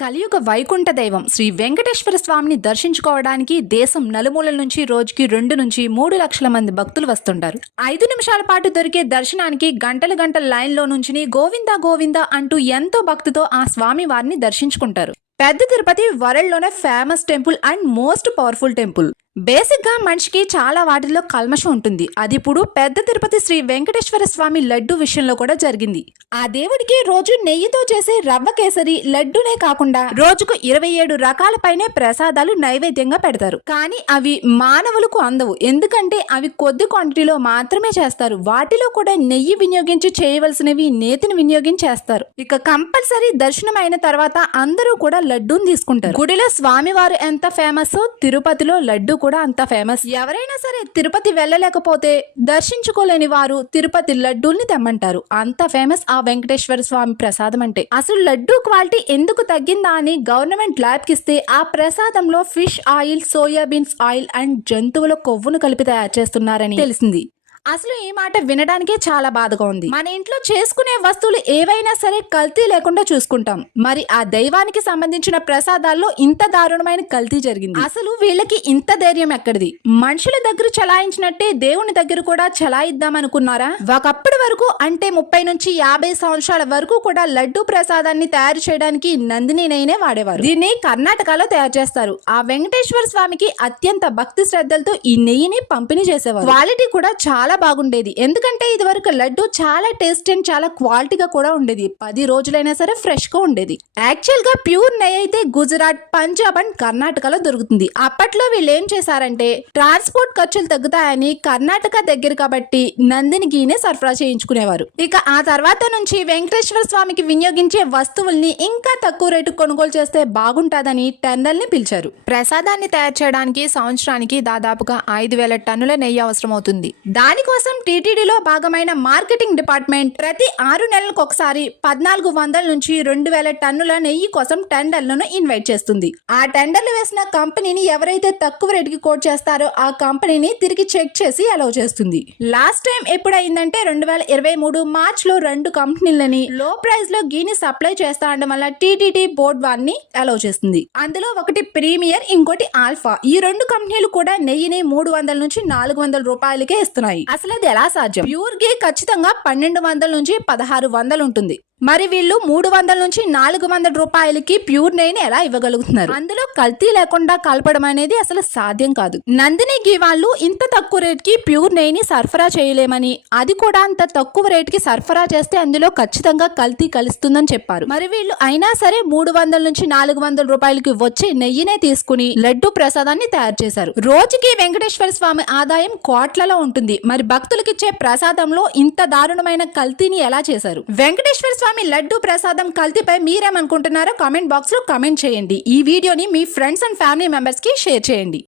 కలియుగ వైకుంఠ దైవం శ్రీ వెంకటేశ్వర స్వామిని దర్శించుకోవడానికి దేశం నలుమూలల నుంచి రోజుకి 2 నుంచి 3 లక్షల మంది భక్తులు వస్తుంటారు. 5 నిమిషాల పాటు దొరికే దర్శనానికి గంటల గంటల లైన్లో నుంచి గోవిందా గోవిందా అంటూ ఎంతో భక్తితో ఆ స్వామి వారిని దర్శించుకుంటారు. పెద్ద తిరుపతి వరల్డ్ లోనే famous temple and most powerful temple. Basic గా మనిషికి చాలా వాటిల్లో కల్మషం ఉంటుంది. అది ఇప్పుడు పెద్ద తిరుపతి శ్రీ వెంకటేశ్వర స్వామి లడ్డు విషయంలో కూడా జరిగింది. ఆ దేవుడికి రోజు నెయ్యితో చేసే రవ్వ కేసరి లడ్డునే కాకుండా రోజుకు 27 రకాల పైనే ప్రసాదాలు నైవేద్యంగా పెడతారు. కానీ అవి మానవులకు అందవు, ఎందుకంటే అవి కొద్ది క్వాంటిటీలో మాత్రమే చేస్తారు. వాటిలో కూడా నెయ్యి వినియోగించి చేయవలసినవి నేతిని వినియోగించి చేస్తారు. ఇక కంపల్సరీ దర్శనం అయిన తర్వాత అందరూ కూడా లడ్డూని తీసుకుంటారు. గుడిలో స్వామివారు ఎంత ఫేమస్, తిరుపతిలో లడ్డు కూడా అంత ఫేమస్. ఎవరైనా సరే తిరుపతి వెళ్ళలేకపోతే దర్శించుకోలేని వారు తిరుపతి లడ్డూల్ని తెమ్మంటారు. అంత ఫేమస్ ఆ వెంకటేశ్వర స్వామి ప్రసాదం అంటే. అసలు లడ్డూ క్వాలిటీ ఎందుకు తగ్గిందా అని గవర్నమెంట్ ల్యాబ్ కి ఇస్తే ఆ ప్రసాదంలో fish oil, soyabeans oil and జంతువుల కొవ్వును కలిపి తయారు చేస్తున్నారని తెలిసింది. అసలు ఈ మాట వినడానికే చాలా బాధగా ఉంది. మన ఇంట్లో చేసుకునే వస్తువులు ఏవైనా సరే కల్తీ లేకుండా చూసుకుంటాం. మరి ఆ దైవానికి సంబంధించిన ప్రసాదాల్లో ఇంత దారుణమైన కల్తీ జరిగింది. అసలు వీళ్ళకి ఇంత ధైర్యం ఎక్కడిది? మనుషుల దగ్గర చలాయించినట్టే దేవుని దగ్గర కూడా చలాయిద్దాం అనుకున్నారా? ఒకప్పటి వరకు అంటే 30 నుంచి 50 సంవత్సరాల వరకు కూడా లడ్డు ప్రసాదాన్ని తయారు చేయడానికి నందిని నెయ్యినే వాడేవారు. దీన్ని కర్ణాటకలో తయారు చేస్తారు. ఆ వెంకటేశ్వర స్వామికి అత్యంత భక్తి శ్రద్ధలతో ఈ నెయ్యిని పంపిణీ చేసేవారు. క్వాలిటీ కూడా చాలా బాగుండేది. ఎందుకంటే ఇది వరకు లడ్డు చాలా టేస్ట్ అండ్ చాలా క్వాలిటీగా కూడా ఉండేది. 10 రోజులైనా సరే ఫ్రెష్ గా ఉండేది. యాక్చువల్ గా ప్యూర్ నెయ్యి అయితే గుజరాత్, పంజాబ్ అండ్ కర్ణాటకలో దొరుకుతుంది. అప్పట్లో వీళ్ళు ఏం చేశారంటే ట్రాన్స్పోర్ట్ ఖర్చులు తగ్గుతాయని కర్ణాటక దగ్గర కాబట్టి నందిని గీనే సరఫరా చేయించుకునేవారు. ఇక ఆ తర్వాత నుంచి వెంకటేశ్వర స్వామికి వినియోగించే వస్తువుల్ని ఇంకా తక్కువ రేటు కొనుగోలు చేస్తే బాగుంటాదని టెండర్ని పిలిచారు. ప్రసాదాన్ని తయారు చేయడానికి సంవత్సరానికి దాదాపుగా 5,000 టన్నుల నెయ్యి అవసరం అవుతుంది. దానికోసం టీటీడీలో భాగమైన మార్కెటింగ్ డిపార్ట్మెంట్ ప్రతి 6 నెలలకు ఒకసారి 1400 నుంచి 2000 టన్నుల నెయ్యి కోసం టెండర్లను ఇన్వైట్ చేస్తుంది. ఆ టెండర్లు వేసిన కంపెనీని ఎవరైతే తక్కువ రేటుకి కోట్ చేస్తారో ఆ కంపెనీని తిరిగి చెక్ చేసి అలౌ చేస్తుంది. లాస్ట్ టైం ఎప్పుడైందంటే 2023 మార్చ్ లో 2 కంపెనీలని లో ప్రైస్ లో గీని సప్లై చేస్తా ఉండడం వల్ల టీటీడీ బోర్డ్ వారిని అలౌ చేస్తుంది. అందులో ఒకటి ప్రీమియర్, ఇంకోటి ఆల్ఫా. ఈ 2 కంపెనీలు కూడా నెయ్యిని 300 నుంచి 400 రూపాయలకే ఇస్తున్నాయి. అసలు అది ఎలా సాధ్యం? ప్యూర్ ఘీ ఖచ్చితంగా 1200 నుంచి 1600 ఉంటుంది. మరి వీళ్ళు 300 నుంచి 400 రూపాయలకి ప్యూర్ నెయ్యిని ఎలా ఇవ్వగలుగుతున్నారు? అందులో కల్తీ లేకుండా కలపడం అనేది అసలు సాధ్యం కాదు. నందిని ఘీ వాళ్ళు ఇంత తక్కువ రేట్ కి ప్యూర్ నెయ్యిని సరఫరా చేయలేమని, అది కూడా అంత తక్కువ రేట్ కి సరఫరా చేస్తే అందులో ఖచ్చితంగా కల్తీ కలుస్తుందని చెప్పారు. మరి వీళ్ళు అయినా సరే 300 నుంచి 400 రూపాయలకి వచ్చే నెయ్యినే తీసుకుని లడ్డు ప్రసాదాన్ని తయారు చేశారు. రోజుకి వెంకటేశ్వర స్వామి ఆదాయం కోట్లలో ఉంటుంది. మరి భక్తులకిచ్చే ప్రసాదంలో ఇంత దారుణమైన కల్తీని ఎలా చేశారు? వెంకటేశ్వర స్వామి లడ్డు ప్రసాదం కల్తీపై మీరేమనుకుంటున్నారో కామెంట్ బాక్స్ లో కామెంట్ చేయండి. ఈ వీడియోని మీ ఫ్రెండ్స్ అండ్ ఫ్యామిలీ మెంబర్స్ కి షేర్ చేయండి.